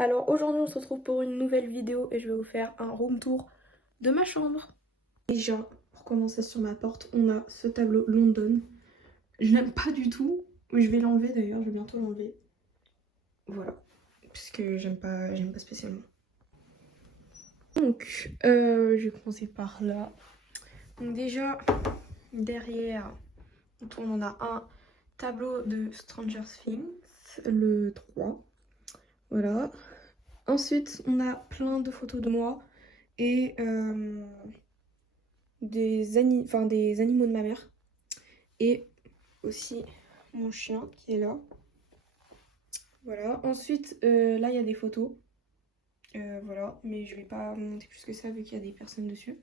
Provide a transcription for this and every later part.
alors aujourd'hui on se retrouve pour une nouvelle vidéo et je vais vous faire un room tour de ma chambre. Déjà, pour commencer sur ma porte, on a ce tableau London. Je n'aime pas du tout, je vais l'enlever d'ailleurs, je vais bientôt l'enlever. Voilà, parce que j'aime pas spécialement. Donc, je vais commencer par là. Donc déjà, derrière, on en a un tableau de Stranger Things, le 3. Voilà. Ensuite, on a plein de photos de moi et des animaux de ma mère. Et aussi mon chien qui est là. Voilà. Ensuite, là, il y a des photos. Voilà. Mais je vais pas vous montrer plus que ça vu qu'il y a des personnes dessus.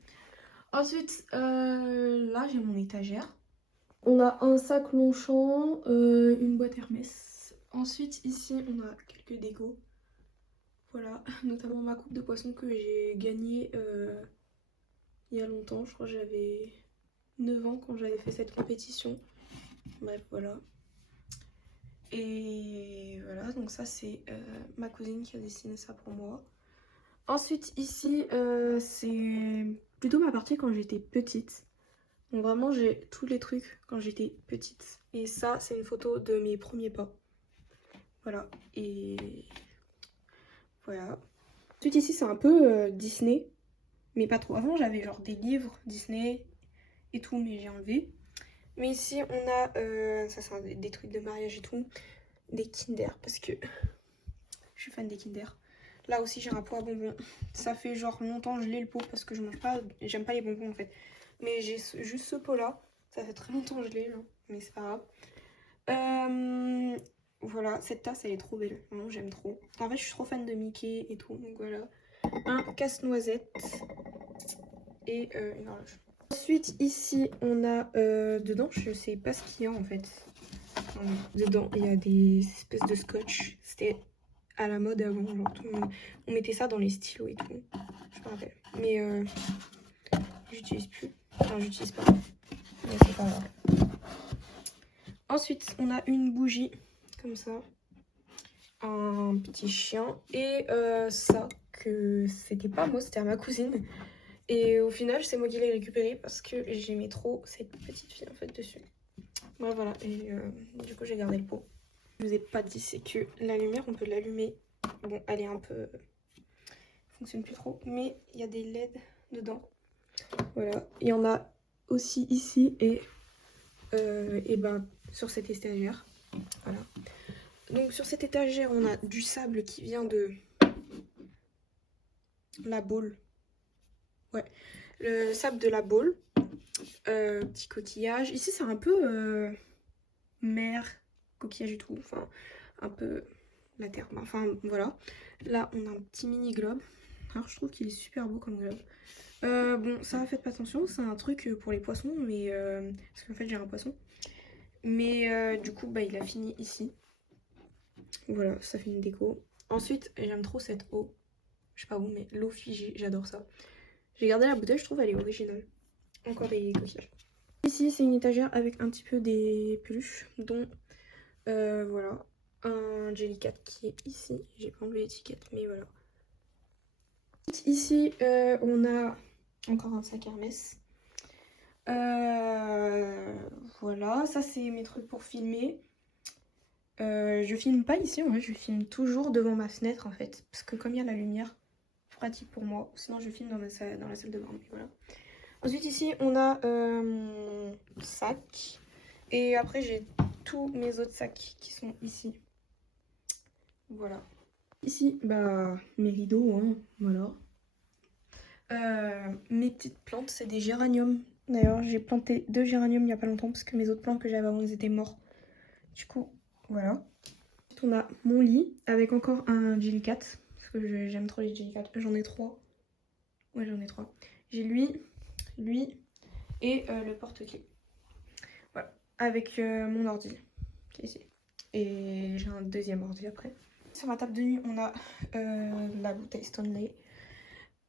Ensuite, là, j'ai mon étagère. On a un sac Longchamp, une boîte Hermès. Ensuite, ici, on a quelques décos. Voilà, notamment ma coupe de poisson que j'ai gagnée il y a longtemps. Je crois que j'avais 9 ans quand j'avais fait cette compétition. Bref, voilà. Et voilà, donc ça c'est ma cousine qui a dessiné ça pour moi. Ensuite ici, c'est plutôt ma partie quand j'étais petite. Donc vraiment j'ai tous les trucs quand j'étais petite. Et ça c'est une photo de mes premiers pas. Voilà, et voilà. Ensuite ici c'est un peu Disney, mais pas trop. Avant j'avais genre des livres Disney et tout, mais j'ai enlevé. Mais ici on a, ça c'est des trucs de mariage et tout, des Kinder, parce que je suis fan des Kinder. Là aussi j'ai un pot à bonbons. Ça fait genre longtemps que je l'ai le pot parce que je mange pas, j'aime pas les bonbons en fait. Mais j'ai juste ce pot là. Ça fait très longtemps que je l'ai, mais c'est pas grave. Voilà, cette tasse elle est trop belle. Vraiment j'aime trop. En fait je suis trop fan de Mickey et tout. Donc voilà. Un casse-noisette et une horloge. Ensuite ici on a dedans, je sais pas ce qu'il y a en fait. Dedans il y a des espèces de scotch. C'était à la mode avant, genre tout le monde, on mettait ça dans les stylos et tout, je me rappelle. Mais j'utilise plus, enfin j'utilise pas, mais c'est pas grave. Ensuite on a une bougie comme ça, un petit chien et ça que c'était pas moi, c'était à ma cousine. Et au final c'est moi qui l'ai récupéré parce que j'aimais trop cette petite fille en fait dessus. Ouais, voilà, et du coup j'ai gardé le pot. Je vous ai pas dit, c'est que la lumière on peut l'allumer. Bon, elle est un peu... fonctionne plus trop, mais il y a des LED dedans. Voilà, il y en a aussi ici et ben sur cette étagère. Voilà. Donc sur cette étagère, on a du sable qui vient de la Baule. Ouais, le sable de la Baule. Petit coquillage. Ici, c'est un peu mer, coquillage et tout. Enfin, un peu la terre. Enfin, voilà. Là, on a un petit mini globe. Alors, je trouve qu'il est super beau comme globe. Bon, ça, faites pas attention, c'est un truc pour les poissons, mais parce qu'en fait j'ai un poisson. Mais du coup, bah, il a fini ici. Voilà, ça fait une déco. Ensuite, j'aime trop cette eau. Je sais pas où, mais l'eau figée, j'adore ça. J'ai gardé la bouteille, je trouve elle est originale. Encore des coquillages. Ici, c'est une étagère avec un petit peu des peluches, dont voilà, un Jellycat qui est ici. J'ai pas enlevé l'étiquette, mais voilà. Ici, on a encore un sac Hermès. Voilà, ça c'est mes trucs pour filmer. Je filme pas ici, en vrai, je filme toujours devant ma fenêtre en fait. Parce que comme il y a la lumière, c'est pratique pour moi. Sinon je filme dans la salle de bain. Voilà. Ensuite ici on a mon sac. Et après j'ai tous mes autres sacs qui sont ici. Voilà. Ici, bah mes rideaux, hein, voilà. Mes petites plantes, c'est des géraniums. D'ailleurs, j'ai planté 2 géraniums il n'y a pas longtemps parce que mes autres plantes que j'avais avant, ils étaient morts. Du coup, voilà. Ensuite, on a mon lit avec encore un Jellycat. Parce que j'aime trop les Jellycat. J'en ai 3. Ouais, j'en ai 3. J'ai lui et le porte-clés. Voilà. Avec mon ordi qui est ici. Et j'ai un deuxième ordi après. Sur ma table de nuit, on a la bouteille Stanley.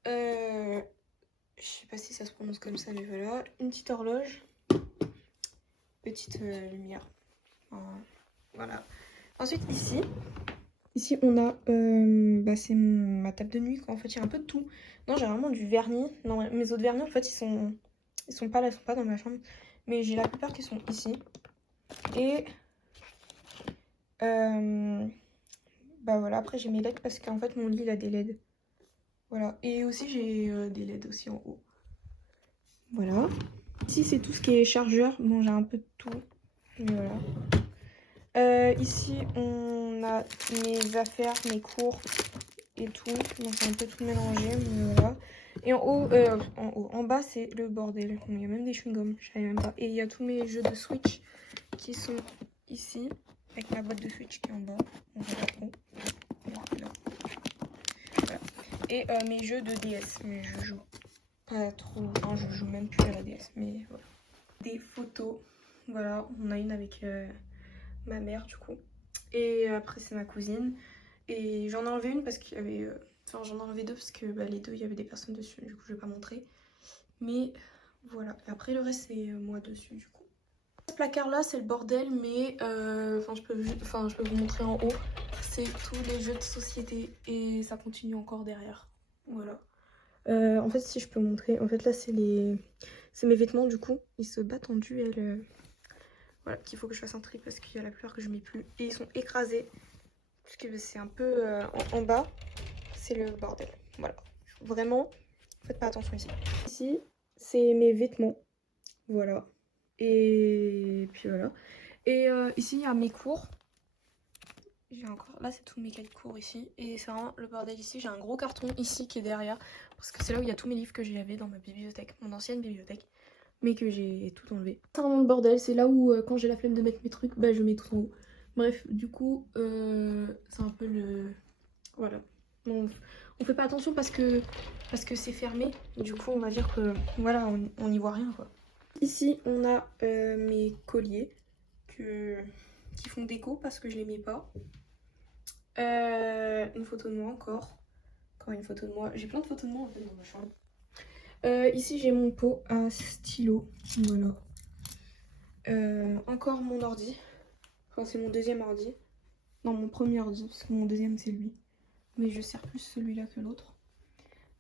Je sais pas si ça se prononce comme ça, mais voilà. Une petite horloge. Petite lumière. Voilà. Ensuite, Ici, on a, c'est ma table de nuit, quoi. En fait, il y a un peu de tout. Non, j'ai vraiment du vernis. Non, mes autres vernis, en fait, ils sont pas là, ils sont pas dans ma chambre. Mais j'ai la plupart qui sont ici. Et, voilà, après, j'ai mes LED parce qu'en fait, mon lit, il a des LED. Voilà. Et aussi, j'ai des LED aussi en haut. Voilà. Ici, c'est tout ce qui est chargeur. Bon, j'ai un peu de tout. Mais voilà. Ici, on a mes affaires, mes cours et tout. Donc, c'est un peu tout mélangé. Mais voilà. Et en bas, c'est le bordel. Il y a même des chewing-gums. Je savais même pas. Et il y a tous mes jeux de Switch qui sont ici. Avec ma boîte de Switch qui est en bas. On voit pas trop. Voilà. Et mes jeux de DS. Mais je joue pas trop. Enfin, je joue même plus à la DS. Mais voilà. Des photos. Voilà. On a une avec ma mère du coup. Et après, c'est ma cousine. Et j'en ai enlevé une parce qu'il y avait. Enfin, j'en ai enlevé deux parce que les deux, il y avait des personnes dessus. Du coup, je vais pas montrer. Mais voilà. Et après, le reste, c'est moi dessus du coup. Ce placard-là, c'est le bordel. Mais je peux vous montrer en haut. C'est tous les jeux de société. Et ça continue encore derrière. Voilà. En fait, si je peux montrer. En fait, là, c'est mes vêtements du coup. Ils se battent en duel. Voilà, qu'il faut que je fasse un tri parce qu'il y a la plupart que je mets plus. Et ils sont écrasés. Parce que c'est un peu en bas. C'est le bordel. Voilà. Vraiment, faites pas attention ici. Ici, c'est mes vêtements. Voilà. Et puis voilà. Et ici, il y a mes cours. J'ai encore... Là, c'est tous mes cahiers de cours ici. Et c'est vraiment le bordel ici. J'ai un gros carton ici qui est derrière. Parce que c'est là où il y a tous mes livres que j'avais dans ma bibliothèque. Mon ancienne bibliothèque. Mais que j'ai tout enlevé. C'est vraiment le bordel. C'est là où, quand j'ai la flemme de mettre mes trucs, je mets tout en haut. Bref, du coup, c'est un peu le... Voilà. On fait pas attention parce que c'est fermé. Du coup, on va dire que voilà, on n'y voit rien quoi. Ici, on a mes colliers qui font déco parce que je les mets pas. Une photo de moi encore. Encore une photo de moi. J'ai plein de photos de moi en fait dans ma chambre. Ici, j'ai mon pot à stylo. Voilà. Encore mon ordi. Enfin, c'est mon deuxième ordi. Non, mon premier ordi parce que mon deuxième c'est lui. Mais je sers plus celui-là que l'autre.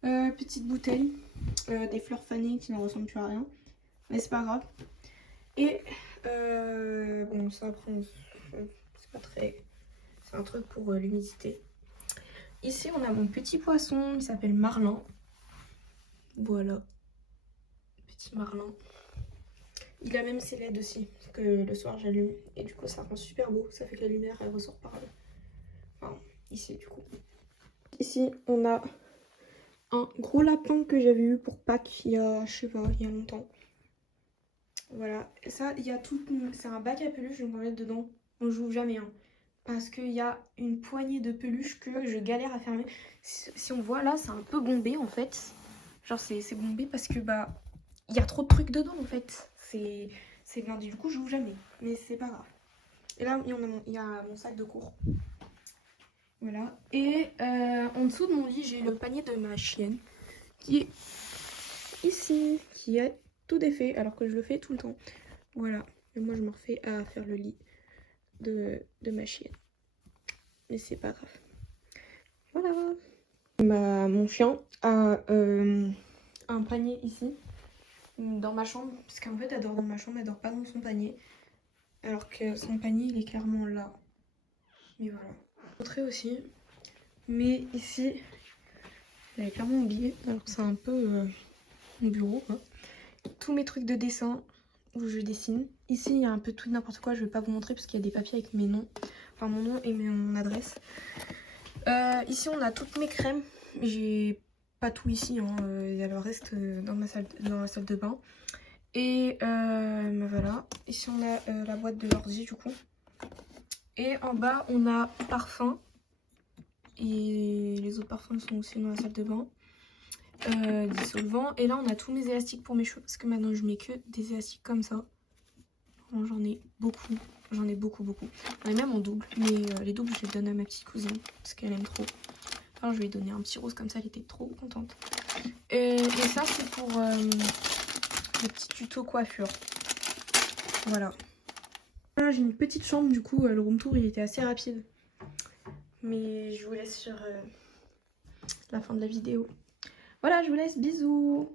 Petite bouteille, des fleurs fanées qui ne ressemblent plus à rien, mais c'est pas grave. Et bon, ça après, c'est pas très. C'est un truc pour l'humidité. Ici, on a mon petit poisson, il s'appelle Marlin. Voilà, petit Marlin. Il a même ses LED aussi, que le soir j'allume. Et du coup, ça rend super beau. Ça fait que la lumière, elle ressort par là. Enfin, ici, du coup. Ici, on a un gros lapin que j'avais eu pour Pâques il y a, je sais pas, il y a longtemps. Voilà, et ça, il y a tout. C'est un bac à peluches, je vais m'en mettre dedans. On joue jamais, hein. Parce qu'il y a une poignée de peluches que je galère à fermer. Si on voit là, c'est un peu bombé en fait. Genre, c'est bombé parce que il y a trop de trucs dedans en fait. C'est blindé, du coup, je joue jamais. Mais c'est pas grave. Et là, il y a mon sac de cours. Voilà. Et en dessous de mon lit, j'ai le panier de ma chienne qui est ici, qui est tout défait alors que je le fais tout le temps. Voilà. Et moi, je me refais à faire le lit de ma chienne. Mais c'est pas grave. Voilà. Mon chien a un panier ici, dans ma chambre. Parce qu'en fait, elle dort dans ma chambre, elle dort pas dans son panier. Alors que son panier, il est clairement là. Mais voilà. Montrer aussi. Mais ici, j'avais clairement oublié. Alors que c'est un peu mon bureau, quoi. Tous mes trucs de dessin où je dessine. Ici, il y a un peu tout n'importe quoi. Je vais pas vous montrer parce qu'il y a des papiers avec mes noms. Enfin, mon nom et mon adresse. Ici, on a toutes mes crèmes. J'ai pas tout ici. Hein. Il y a le reste dans la salle de bain. Et voilà. Ici, on a la boîte de l'ordi, du coup. Et en bas, on a parfum. Et les autres parfums sont aussi dans la salle de bain. Dissolvant. Et là, on a tous mes élastiques pour mes cheveux. Parce que maintenant, je mets que des élastiques comme ça. J'en ai beaucoup. J'en ai beaucoup. J'en ai même en double. Mais les doubles, je les donne à ma petite cousine. Parce qu'elle aime trop. Alors, je lui ai donné un petit rose comme ça. Elle était trop contente. Et ça, c'est pour le petit tuto coiffure. Voilà. Là, j'ai une petite chambre. Du coup, le room tour, il était assez rapide. Mais je vous laisse sur la fin de la vidéo. Voilà, je vous laisse, bisous.